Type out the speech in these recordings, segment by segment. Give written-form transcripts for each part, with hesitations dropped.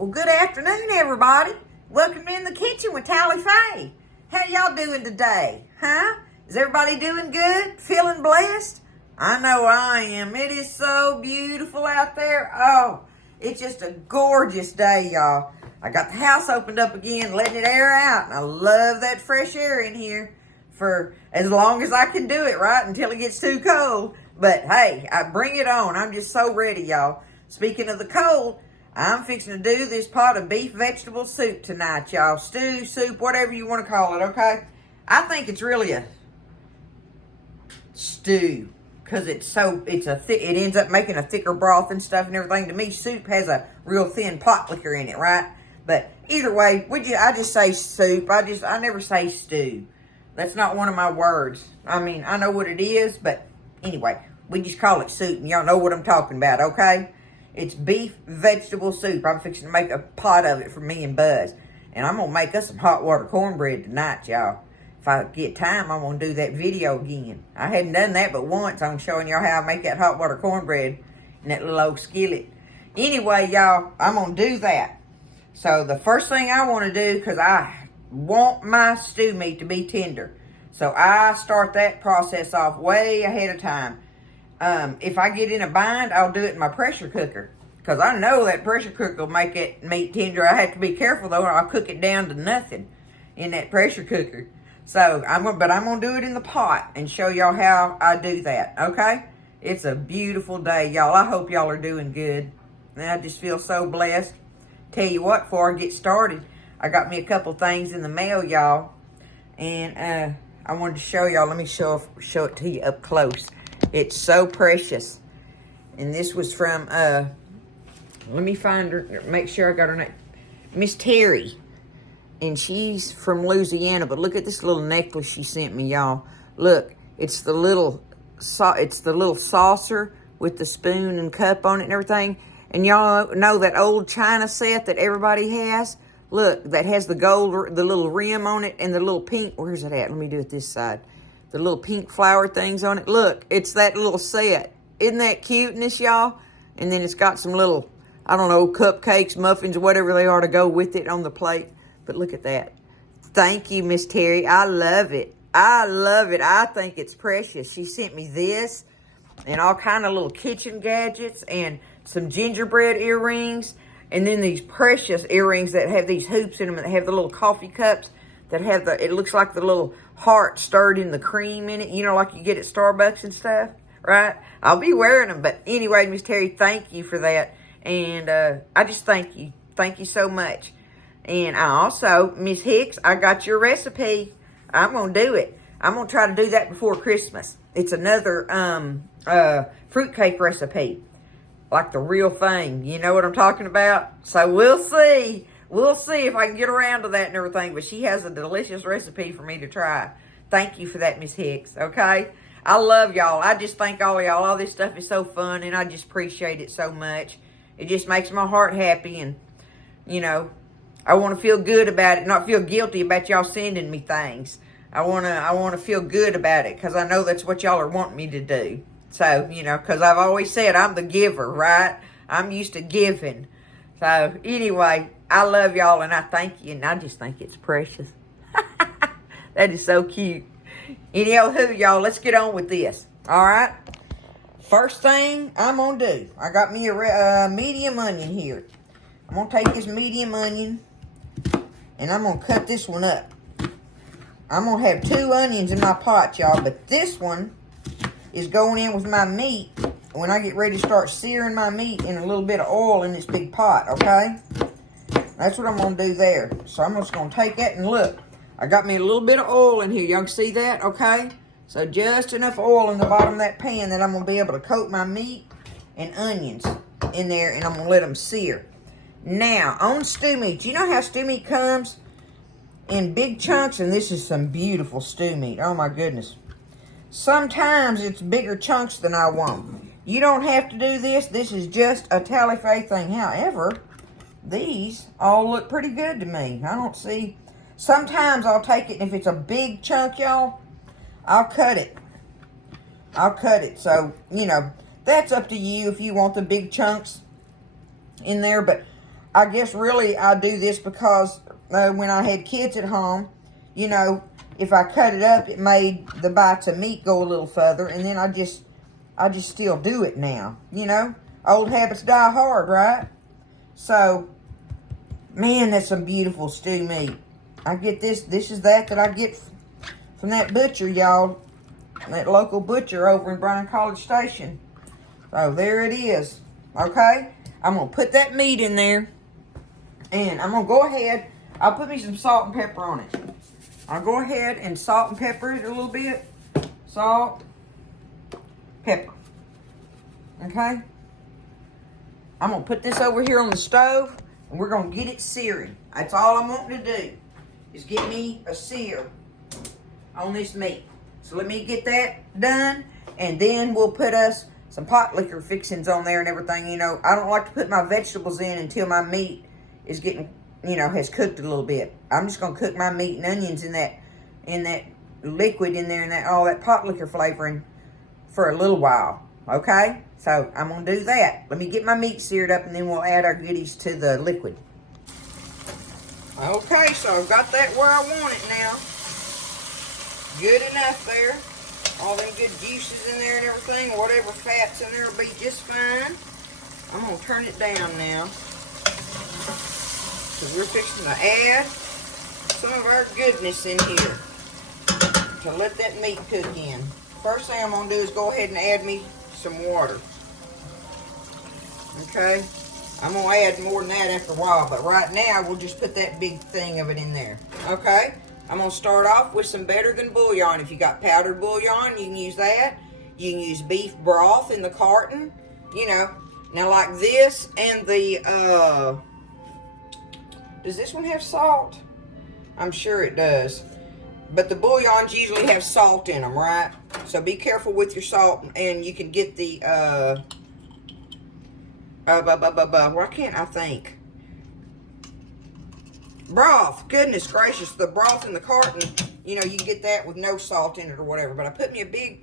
Well, good afternoon, everybody. Welcome in the kitchen with Tally Faye. How y'all doing today? Huh? Is everybody doing good? Feeling blessed? I know I am. It is so beautiful out there. Oh, it's just a gorgeous day, y'all. I got the house opened up again, letting it air out, and I love that fresh air in here for as long as I can do it, right? Until it gets too cold. But hey, I bring it on. I'm just so ready, y'all. Speaking of the cold, I'm fixing to do this pot of beef vegetable soup tonight, y'all. Stew, soup, whatever you want to call it, okay? I think it's really a stew because it ends up making a thicker broth and stuff and everything. To me, soup has a real thin pot liquor in it, right? But either way, I just say soup. I never say stew. That's not one of my words. I mean, I know what it is, but anyway, we just call it soup, and y'all know what I'm talking about, okay? It's beef vegetable soup. I'm fixing to make a pot of it for me and Buzz. And I'm going to make us some hot water cornbread tonight, y'all. If I get time, I'm going to do that video again. I hadn't done that but once. I'm showing y'all how I make that hot water cornbread in that little old skillet. Anyway, y'all, I'm going to do that. So the first thing I want to do, because I want my stew meat to be tender. So I start that process off way ahead of time. If I get in a bind, I'll do it in my pressure cooker. Because I know that pressure cooker will make that meat tender. I have to be careful, though, or I'll cook it down to nothing in that pressure cooker. So, I'm going to do it in the pot and show y'all how I do that, okay? It's a beautiful day, y'all. I hope y'all are doing good. And I just feel so blessed. Tell you what, before I get started, I got me a couple things in the mail, y'all. And I wanted to show y'all. Let me show it to you up close. It's so precious. And this was from, let me find her, make sure I got her name. Miss Terry. And she's from Louisiana. But look at this little necklace she sent me, y'all. Look, it's the little saucer with the spoon and cup on it and everything. And y'all know that old china set that everybody has? Look, that has the gold, the little rim on it and the little pink. Where's it at? Let me do it this side. The little pink flower things on it. Look, it's that little set. Isn't that cuteness, y'all? And then it's got some little, I don't know, cupcakes, muffins, whatever they are to go with it on the plate. But look at that. Thank you, Miss Terry. I love it. I love it. I think it's precious. She sent me this and all kind of little kitchen gadgets and some gingerbread earrings. And then these precious earrings that have these hoops in them that have the little coffee cups that have it looks like the little heart stirred in the cream in it, you know, like you get at Starbucks and stuff, right? I'll be wearing them. But anyway, Miss Terry, thank you for that. And I just thank you. Thank you so much. And I also, Miss Hicks, I got your recipe. I'm going to do it. I'm going to try to do that before Christmas. It's another fruitcake recipe. Like the real thing. You know what I'm talking about? So we'll see. We'll see if I can get around to that and everything. But she has a delicious recipe for me to try. Thank you for that, Miss Hicks. Okay? I love y'all. I just thank all of y'all. All this stuff is so fun. And I just appreciate it so much. It just makes my heart happy. And, you know, I want to feel good about it. Not feel guilty about y'all sending me things. I want to feel good about it. Because I know that's what y'all are wanting me to do. So, you know, because I've always said I'm the giver, right? I'm used to giving. So, anyway, I love y'all and I thank you. And I just think it's precious. That is so cute. Anyhow, y'all, let's get on with this. All right? First thing I'm going to do, I got me a medium onion here. I'm going to take this medium onion and I'm going to cut this one up. I'm going to have 2 onions in my pot, y'all, but this one is going in with my meat when I get ready to start searing my meat in a little bit of oil in this big pot, okay? That's what I'm going to do there. So I'm just going to take that and look. I got me a little bit of oil in here. Y'all can see that, okay? So just enough oil in the bottom of that pan that I'm going to be able to coat my meat and onions in there, and I'm going to let them sear. Now, on stew meat, you know how stew meat comes in big chunks? And this is some beautiful stew meat. Oh, my goodness. Sometimes it's bigger chunks than I want. You don't have to do this. This is just a Tally Faye thing. However, these all look pretty good to me. I don't see. Sometimes I'll take it, and if it's a big chunk, y'all, I'll cut it. So, you know, that's up to you if you want the big chunks in there. But I guess really I do this because when I had kids at home, you know, if I cut it up, it made the bites of meat go a little further, and then I just still do it now, you know. Old habits die hard, right? So, man, that's some beautiful stew meat. I get this is that I get from that butcher, y'all. That local butcher over in Bryan College Station. So, there it is. Okay? I'm going to put that meat in there. And I'm going to go ahead. I'll put me some salt and pepper on it. I'll go ahead and salt and pepper it a little bit. Salt. Pepper. Okay? I'm going to put this over here on the stove. And we're going to get it searing. That's all I'm wanting to do. Is get me a sear on this meat. So let me get that done. And then we'll put us some pot liquor fixings on there and everything. You know, I don't like to put my vegetables in until my meat is getting, you know, has cooked a little bit. I'm just going to cook my meat and onions in that liquid in there and that all that pot liquor flavoring for a little while. Okay? So I'm going to do that. Let me get my meat seared up and then we'll add our goodies to the liquid. Okay, so I've got that where I want it now. Good enough there. All them good juices in there and everything. Whatever fat's in there will be just fine. I'm going to turn it down now. Because we're fixing to add some of our goodness in here to let that meat cook in. First thing I'm going to do is go ahead and add me some water. Okay? I'm going to add more than that after a while, but right now we'll just put that big thing of it in there. Okay? I'm going to start off with some Better Than bouillon. If you got powdered bouillon, you can use that. You can use beef broth in the carton. You know. Now like this and the, does this one have salt? I'm sure it does. But the bouillons usually have salt in them, right? So be careful with your salt. And you can get the, why can't I think? Broth. Goodness gracious, the broth in the carton, you know, you get that with no salt in it or whatever. But I put me I think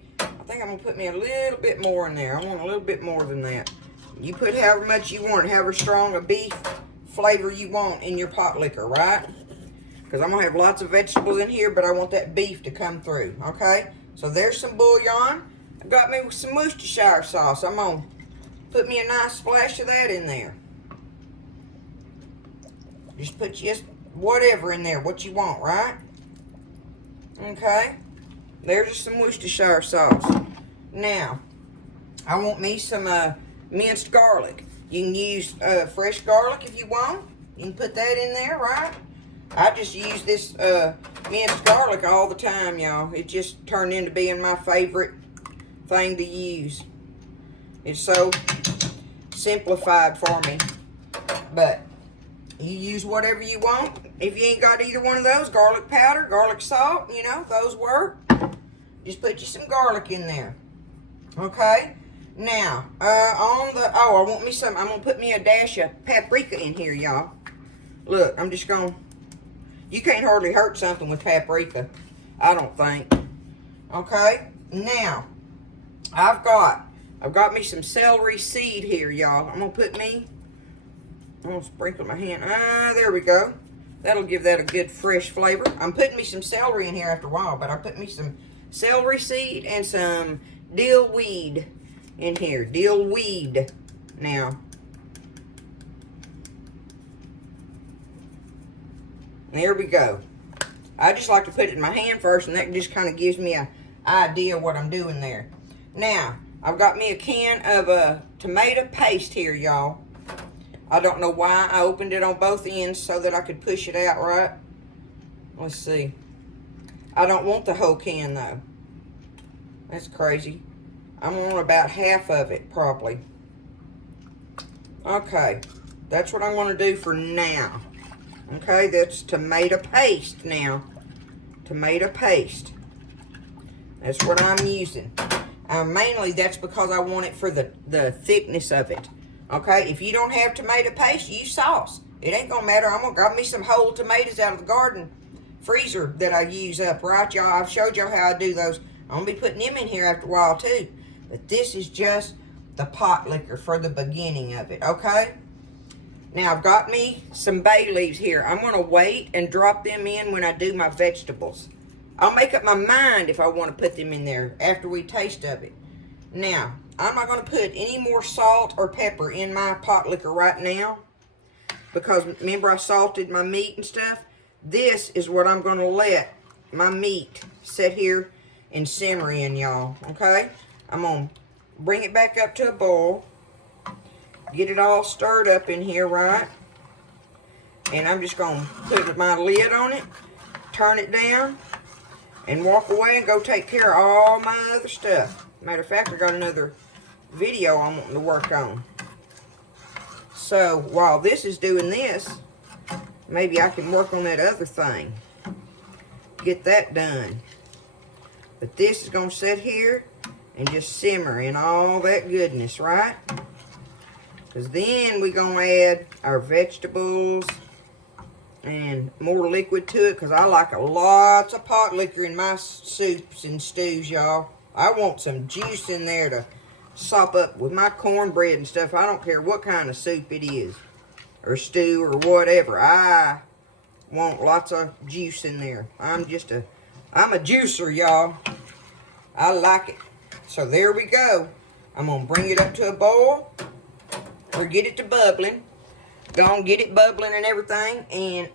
I'm going to put me a little bit more in there. I want a little bit more than that. You put however much you want, however strong a beef flavor you want in your pot liquor, right? Because I'm going to have lots of vegetables in here, but I want that beef to come through, okay? So there's some bouillon. I got me some Worcestershire sauce. I'm going to put me a nice splash of that in there. Just put just whatever in there, what you want, right? Okay. There's just some Worcestershire sauce. Now, I want me some minced garlic. You can use fresh garlic if you want. You can put that in there, right? I just use this minced garlic all the time, y'all. It just turned into being my favorite thing to use. It's so simplified for me. But you use whatever you want. If you ain't got either one of those, garlic powder, garlic salt, you know, those work. Just put you some garlic in there. Okay? Now, I'm going to put me a dash of paprika in here, y'all. Look, I'm just going to, you can't hardly hurt something with paprika, I don't think. Okay? Now, I've got me some celery seed here, y'all. I'm going to sprinkle my hand. There we go. That'll give that a good fresh flavor. I'm putting me some celery in here after a while, but I put me some celery seed and some dill weed in here. Dill weed. Now, there we go. I just like to put it in my hand first, and that just kind of gives me an idea of what I'm doing there. Now, I've got me a can of tomato paste here, y'all. I don't know why I opened it on both ends so that I could push it out, right? Let's see. I don't want the whole can, though. That's crazy. I'm on about half of it, probably. Okay. That's what I'm going to do for now. Okay, that's tomato paste now. Tomato paste. That's what I'm using. Mainly, that's because I want it for the thickness of it. Okay, if you don't have tomato paste, use sauce. It ain't gonna matter. I'm gonna grab me some whole tomatoes out of the garden freezer that I use up, right, y'all? I've showed y'all how I do those. I'm gonna be putting them in here after a while, too. But this is just the pot liquor for the beginning of it, okay? Now, I've got me some bay leaves here. I'm going to wait and drop them in when I do my vegetables. I'll make up my mind if I want to put them in there after we taste of it. Now, I'm not going to put any more salt or pepper in my pot liquor right now, because remember I salted my meat and stuff. This is what I'm going to let my meat sit here and simmer in, y'all. Okay? I'm going to bring it back up to a boil. Get it all stirred up in here, right? And I'm just going to put my lid on it, turn it down, and walk away and go take care of all my other stuff. Matter of fact, I got another video I'm wanting to work on. So while this is doing this, maybe I can work on that other thing. Get that done. But this is going to sit here and just simmer in all that goodness, right? Because then we're going to add our vegetables and more liquid to it, because I like lots of pot liquor in my soups and stews, y'all. I want some juice in there to sop up with my cornbread and stuff. I don't care what kind of soup it is, or stew, or whatever. I want lots of juice in there. I'm a juicer, y'all. I like it. So there we go. I'm going to bring it up to a boil, or get it to bubbling. Gonna get it bubbling and everything, and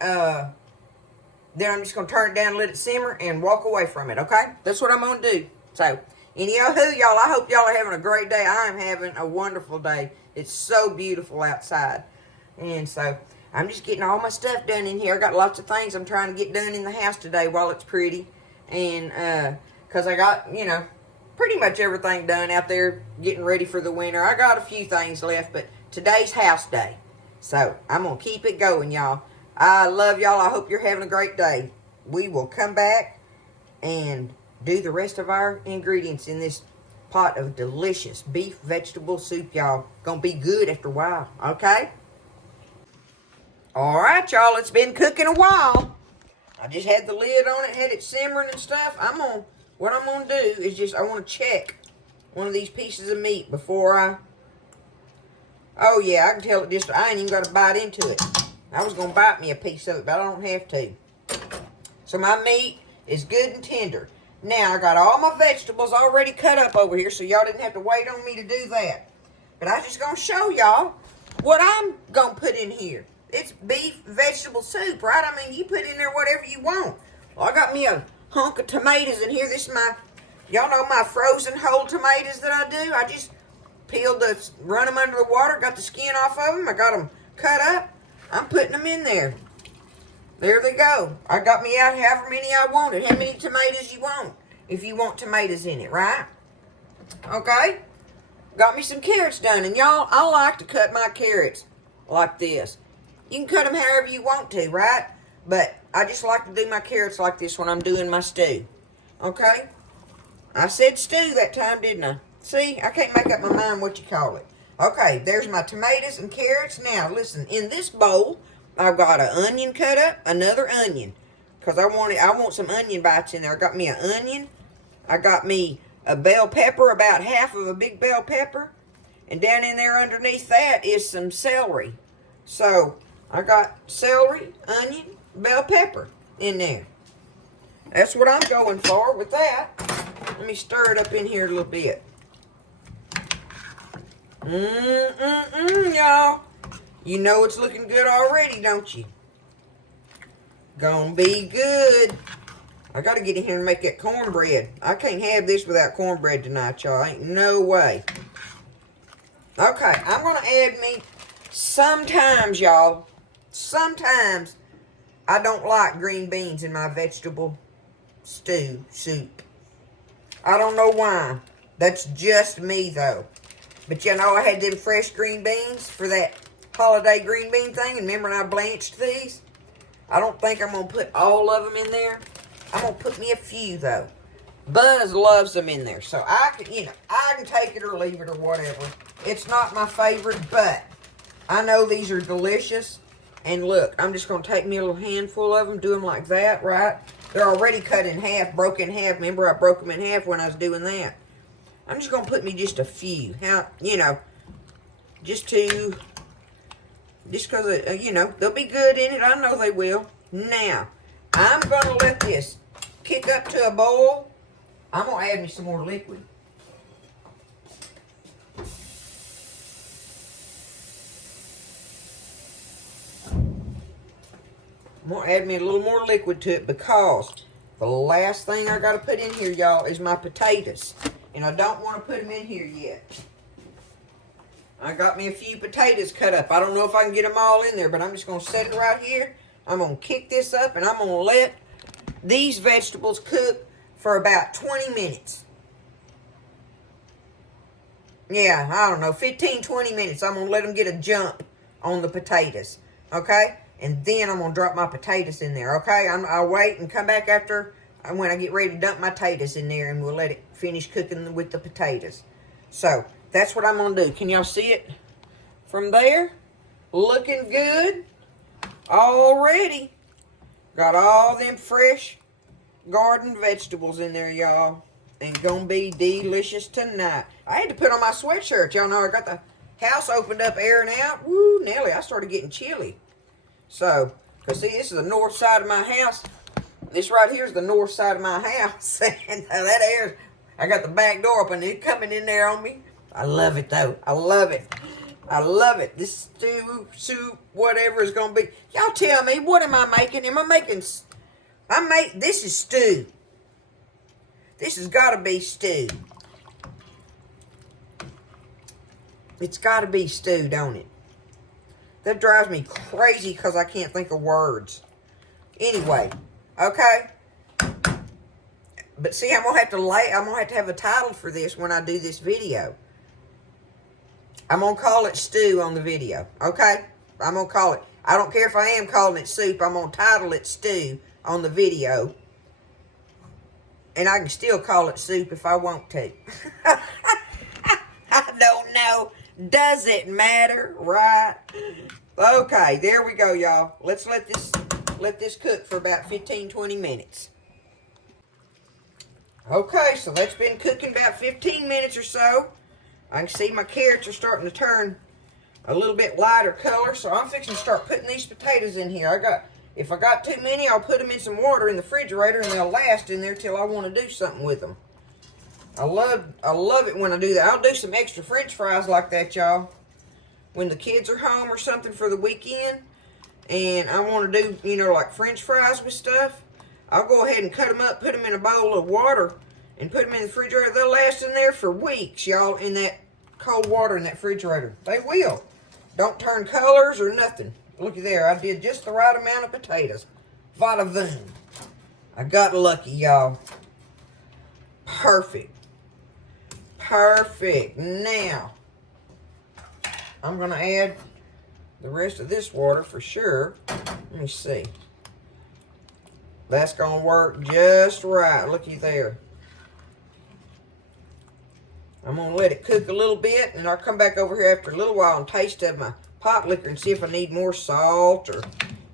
then I'm just gonna turn it down and let it simmer and walk away from it, okay? That's what I'm gonna do. So, anywho, y'all, I hope y'all are having a great day. I am having a wonderful day. It's so beautiful outside. And so, I'm just getting all my stuff done in here. I got lots of things I'm trying to get done in the house today while it's pretty. And, because I got, you know, pretty much everything done out there getting ready for the winter. I got a few things left, but today's house day. So, I'm going to keep it going, y'all. I love y'all. I hope you're having a great day. We will come back and do the rest of our ingredients in this pot of delicious beef vegetable soup, y'all. Going to be good after a while, okay? All right, y'all. It's been cooking a while. I just had the lid on it, had it simmering and stuff. What I'm going to do is I want to check one of these pieces of meat before I... Oh, yeah, I can tell it just... I ain't even got to bite into it. I was going to bite me a piece of it, but I don't have to. So my meat is good and tender. Now, I got all my vegetables already cut up over here, so y'all didn't have to wait on me to do that. But I'm just going to show y'all what I'm going to put in here. It's beef vegetable soup, right? I mean, you put in there whatever you want. Well, I got me a hunk of tomatoes in here. This is my... Y'all know my frozen whole tomatoes that I do? I just... run them under the water, got the skin off of them. I got them cut up. I'm putting them in there. There they go. I got me out however many I wanted. How many tomatoes you want, if you want tomatoes in it, right? Okay. Got me some carrots done. And y'all, I like to cut my carrots like this. You can cut them however you want to, right? But I just like to do my carrots like this when I'm doing my stew. Okay? I said stew that time, didn't I? See, I can't make up my mind what you call it. Okay, there's my tomatoes and carrots. Now, listen, in this bowl, I've got an onion cut up, another onion, because I want some onion bites in there. I got me an onion. I got me a bell pepper, about half of a big bell pepper. And down in there underneath that is some celery. So, I got celery, onion, bell pepper in there. That's what I'm going for with that. Let me stir it up in here a little bit. Y'all. You know it's looking good already, don't you? Gonna be good. I gotta get in here and make that cornbread. I can't have this without cornbread tonight, y'all. Ain't no way. Okay, I'm gonna add meat. Sometimes, y'all, sometimes I don't like green beans in my vegetable stew, soup. I don't know why. That's just me, though. But you know, I had them fresh green beans for that holiday green bean thing. And remember when I blanched these? I don't think I'm going to put all of them in there. I'm going to put me a few, though. Buzz loves them in there. So I can take it or leave it or whatever. It's not my favorite, but I know these are delicious. And look, I'm just going to take me a little handful of them, do them like that, right? They're already cut in half, broke in half. Remember, I broke them in half when I was doing that. I'm just going to put me just a few. Just to Just because, you know, they'll be good in it. I know they will. Now, I'm going to let this kick up to a boil. I'm going to add me some more liquid. I'm going to add me a little more liquid to it because the last thing I got to put in here, y'all, is my potatoes. And I don't want to put them in here yet. I got me a few potatoes cut up. I don't know if I can get them all in there, but I'm just going to set it right here. I'm going to kick this up, and I'm going to let these vegetables cook for about 20 minutes. Yeah, I don't know, 15, 20 minutes. I'm going to let them get a jump on the potatoes, okay? And then I'm going to drop my potatoes in there, okay? I'll wait and come back after when I get ready to dump my potatoes in there, and we'll let it finish cooking with the potatoes. So, that's what I'm going to do. Can y'all see it from there? Looking good already. Got all them fresh garden vegetables in there, y'all. And gonna be delicious tonight. I had to put on my sweatshirt. Y'all know I got the house opened up, airing out. Woo, Nelly, I started getting chilly. So, because see, this is the north side of my house. This right here is the north side of my house. And that air, I got the back door open and it coming in there on me. I love it, though. I love it. I love it. This stew, soup, whatever it's going to be. Y'all tell me, what am I making? Am I making... this is stew. This has got to be stew. It's got to be stew, don't it? That drives me crazy because I can't think of words. Anyway, okay. But see, I'm gonna have to have a title for this when I do this video. I'm gonna call it stew on the video, okay? I'm gonna call it. I don't care if I am calling it soup. I'm gonna title it stew on the video. And I can still call it soup if I want to. I don't know. Does it matter, right? Okay, there we go, y'all. Let's let this cook for about 15, 20 minutes. Okay, so that's been cooking about 15 minutes or so. I can see my carrots are starting to turn a little bit lighter color, so I'm fixing to start putting these potatoes in here. If I got too many, I'll put them in some water in the refrigerator, and they'll last in there till I want to do something with them. I love it when I do that. I'll do some extra French fries like that, y'all. When the kids are home or something for the weekend, and I want to do, you know, like French fries with stuff, I'll go ahead and cut them up, put them in a bowl of water, and put them in the refrigerator. They'll last in there for weeks, y'all, in that cold water in that refrigerator. They will. Don't turn colors or nothing. Looky there. I did just the right amount of potatoes. Vada voom. I got lucky, y'all. Perfect. Perfect. Now, I'm going to add the rest of this water for sure. Let me see. That's going to work just right. Looky there. I'm going to let it cook a little bit, and I'll come back over here after a little while and taste of my pot liquor and see if I need more salt or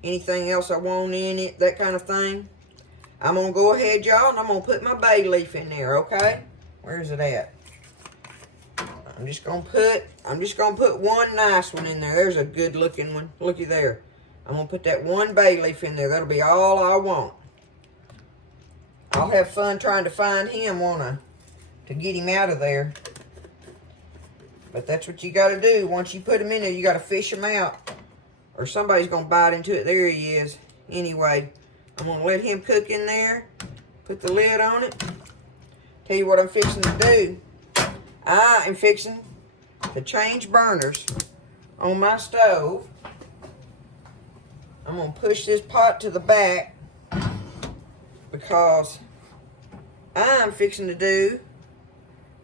anything else I want in it, that kind of thing. I'm going to go ahead, y'all, and I'm going to put my bay leaf in there, okay? Where's it at? I'm just going to put one nice one in there. There's a good looking one. Looky there. I'm going to put that one bay leaf in there. That'll be all I want. I'll have fun trying to find him, won't I? To get him out of there. But that's what you got to do. Once you put him in there, you got to fish him out. Or somebody's going to bite into it. There he is. Anyway, I'm going to let him cook in there. Put the lid on it. Tell you what I'm fixing to do. I am fixing to change burners on my stove. I'm going to push this pot to the back because I'm fixing to do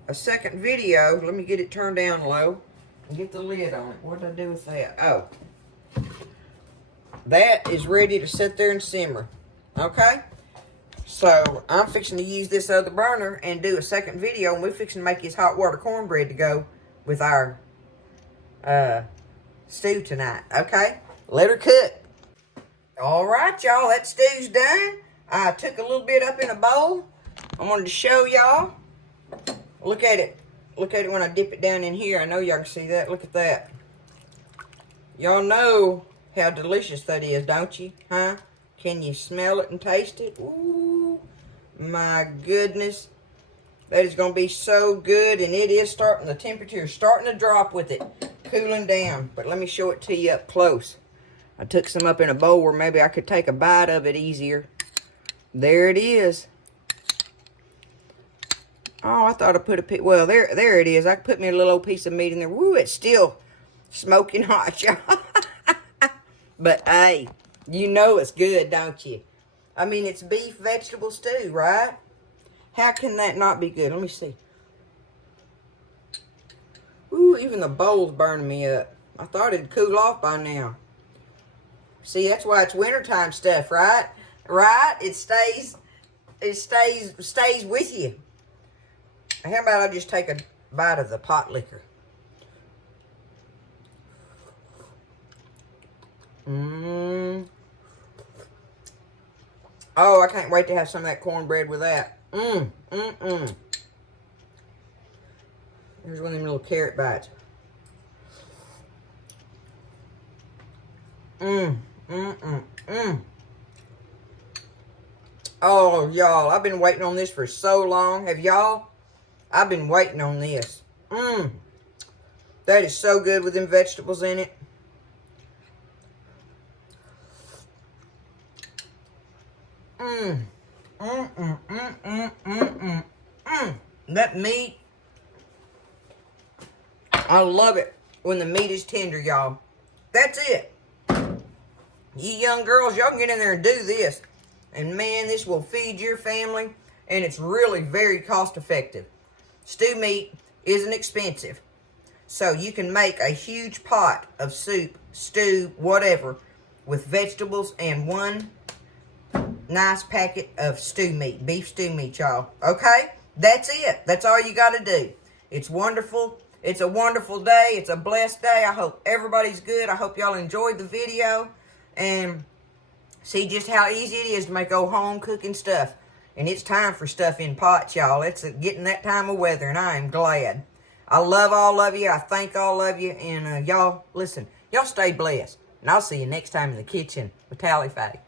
a second video. Let me get it turned down low and get the lid on it. What did I do with that? Oh. That is ready to sit there and simmer. Okay? So, I'm fixing to use this other burner and do a second video, and we're fixing to make this hot water cornbread to go with our stew tonight. Okay? Let her cook. Alright, y'all. That stew's done. I took a little bit up in a bowl. I wanted to show y'all. Look at it. Look at it when I dip it down in here. I know y'all can see that. Look at that. Y'all know how delicious that is, don't you? Huh? Can you smell it and taste it? Ooh, my goodness. That is going to be so good, and it is starting, the temperature is starting to drop with it, cooling down. But let me show it to you up close. I took some up in a bowl where maybe I could take a bite of it easier. There it is. Oh, I thought I put a piece. Well, there it is. I could put me a little old piece of meat in there. Woo, it's still smoking hot, y'all. But, hey, you know it's good, don't you? I mean, it's beef vegetable stew, right? How can that not be good? Let me see. Ooh, even the bowl's burning me up. I thought it'd cool off by now. See, that's why it's wintertime stuff, right? Right? It stays with you. How about I just take a bite of the pot liquor? Oh, I can't wait to have some of that cornbread with that. Here's one of them little carrot bites. Oh, y'all, I've been waiting on this for so long. Have y'all? I've been waiting on this. That is so good with them vegetables in it. That meat, I love it when the meat is tender, y'all. That's it. You young girls, y'all can get in there and do this. And man, this will feed your family. And it's really very cost effective. Stew meat isn't expensive. So you can make a huge pot of soup, stew, whatever, with vegetables and one nice packet of stew meat, beef stew meat, y'all. Okay? That's it. That's all you got to do. It's wonderful. It's a wonderful day. It's a blessed day. I hope everybody's good. I hope y'all enjoyed the video. And see just how easy it is to make old home cooking stuff. And it's time for stuff in pots, y'all. It's getting that time of weather, and I am glad. I love all of you. I thank all of you. And y'all, listen, y'all stay blessed. And I'll see you next time in the kitchen with Tally Faye.